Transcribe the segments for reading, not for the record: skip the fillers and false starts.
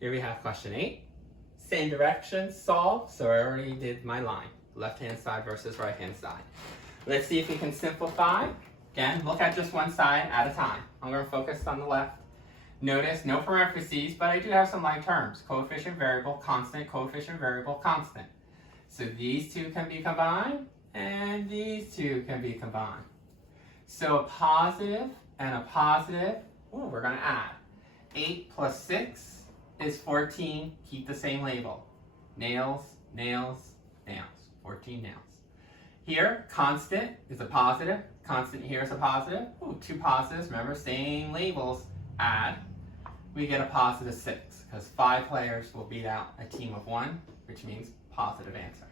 Here we have question 8. Same direction, solve. So I already did my line. Left-hand side versus right-hand side. Let's see if we can simplify. Again, look at just one side at a time. I'm going to focus on the left. Notice no parentheses, but I do have some like terms. Coefficient, variable, constant, coefficient, variable, constant. So these two can be combined, and these two can be combined. So a positive and a positive, we're going to add. 8 plus 6 is 14. Keep the same label. Nails, nails, nails. 14 nails. Here, constant is a positive. Constant here is a positive. Two positives. Remember, same labels. Add. We get a positive 6 because 5 players will beat out a team of 1, which means positive answer.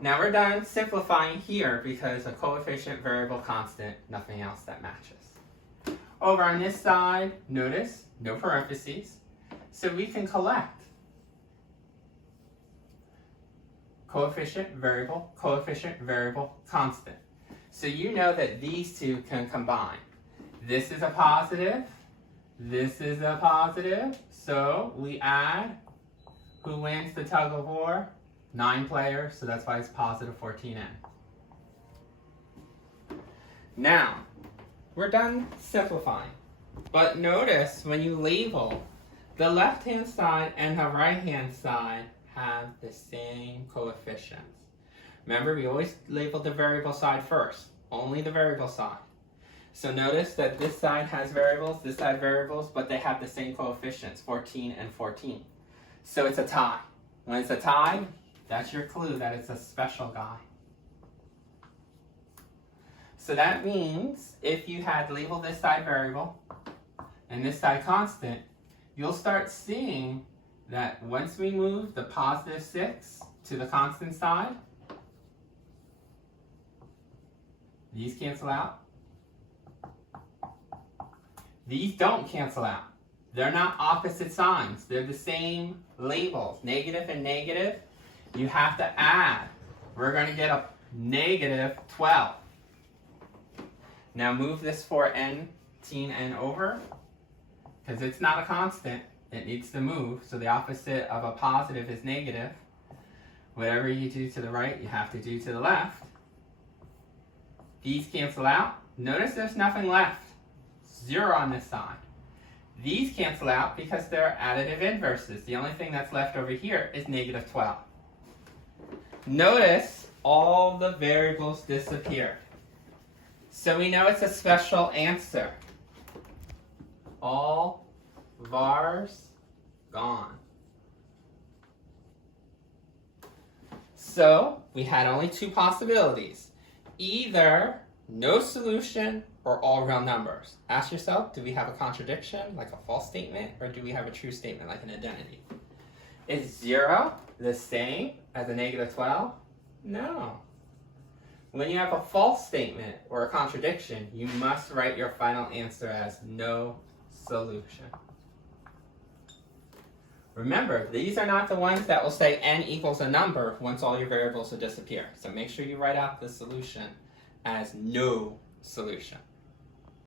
Now we're done simplifying here because a coefficient, variable, constant, nothing else that matches. Over on this side, notice no parentheses. So we can collect coefficient, variable, constant. So you know that these two can combine. This is a positive, this is a positive, so we add. Who wins the tug of war? 9 players, so that's why it's positive 14n. Now, we're done simplifying. But notice when you label, the left-hand side and the right-hand side have the same coefficients. Remember, we always label the variable side first, only the variable side. So notice that this side has variables, this side variables, but they have the same coefficients, 14 and 14. So it's a tie. When it's a tie, that's your clue that it's a special guy. So that means if you had labeled this side variable and this side constant, you'll start seeing that once we move the positive 6 to the constant side, these cancel out. These don't cancel out. They're not opposite signs. They're the same labels. Negative and negative, you have to add. We're going to get a negative 12. Now move this 14n over, because it's not a constant. It needs to move, so the opposite of a positive is negative. Whatever you do to the right, you have to do to the left. These cancel out. Notice there's nothing left. 0 on this side. These cancel out because they're additive inverses. The only thing that's left over here is negative 12. Notice all the variables disappear. So we know it's a special answer. All vars gone. So we had only 2 possibilities. Either no solution or all real numbers. Ask yourself, do we have a contradiction, like a false statement, or do we have a true statement, like an identity? Is 0 the same as a negative 12? No. When you have a false statement or a contradiction, you must write your final answer as no solution. Remember, these are not the ones that will say n equals a number once all your variables will disappear. So make sure you write out the solution as no solution.